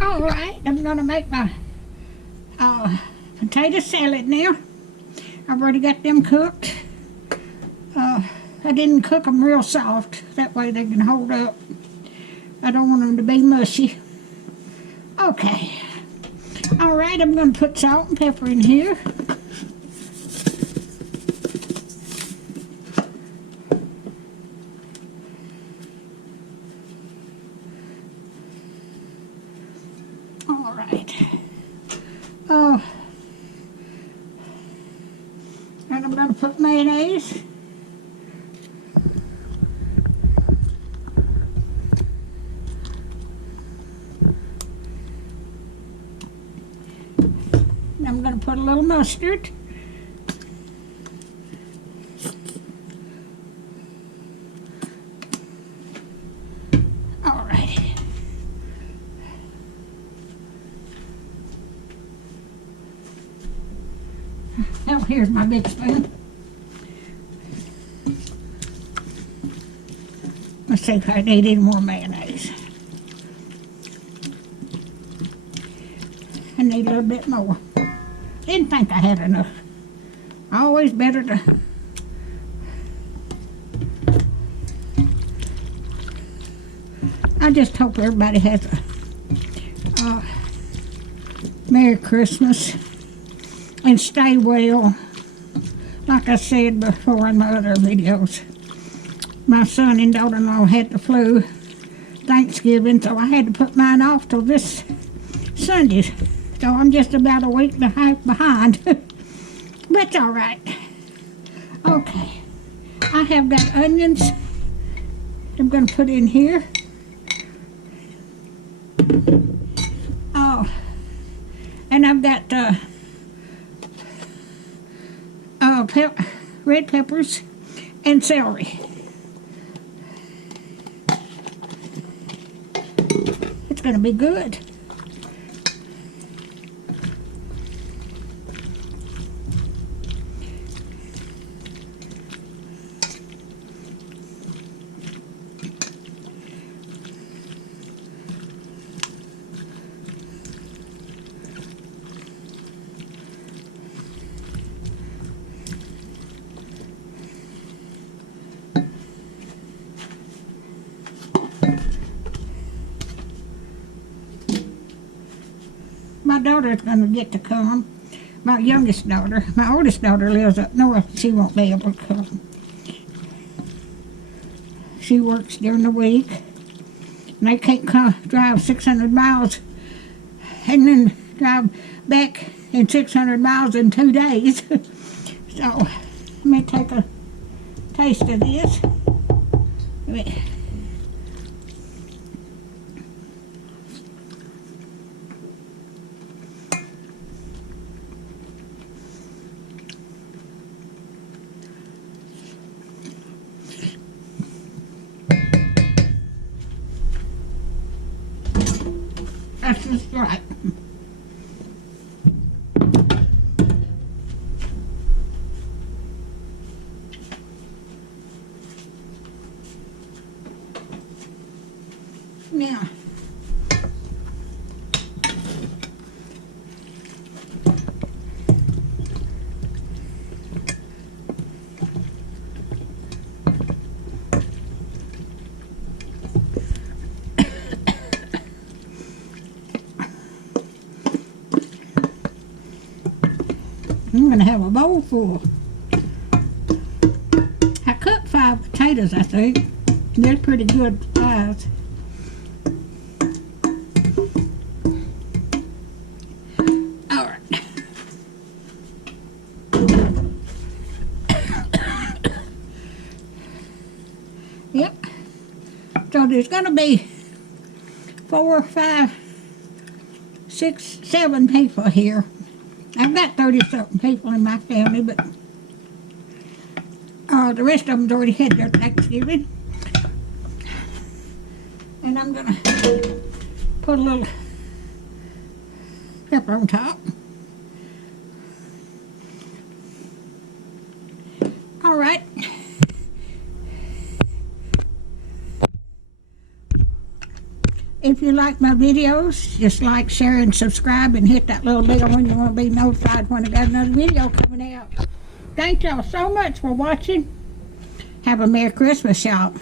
All right, I'm gonna make my potato salad now. I've already got them cooked. I didn't cook them real soft. That way they can hold up. I don't want them to be mushy. Okay. All right, I'm gonna put salt and pepper in here. All right. And I'm going to put mayonnaise. And I'm going to put a little mustard. All right. Now here's my big spoon. Let's see if I need any more mayonnaise. I need a little bit more. Didn't think I had enough. Always better to I just hope everybody has a Merry Christmas and stay well. Like I said before in my other videos, my son and daughter-in-law had the flu Thanksgiving, so I had to put mine off till this Sunday. So I'm just about a week and a half behind. But it's all right. Okay. I have got onions I'm going to put in here. Oh, and I've got red peppers and celery. It's going to be good. My daughter's going to get to come. My youngest daughter. My oldest daughter lives up north. She won't be able to come. She works during the week. And they can't drive 600 miles and then drive back in 600 miles in 2 days. So, let me take a taste of this. That's just right. Now, I'm going to have a bowl full. I cooked 5 potatoes, I think. They're pretty good size. All right. Yep. So there's going to be 4, 5, 6, 7 people here. I've got 30-something people in my family, but the rest of them's already had their Thanksgiving. And I'm going to put a little pepper on top. All right. If you like my videos, just like, share, and subscribe, and hit that little bell when you want to be notified when I got another video coming out. Thank y'all so much for watching. Have a Merry Christmas, y'all.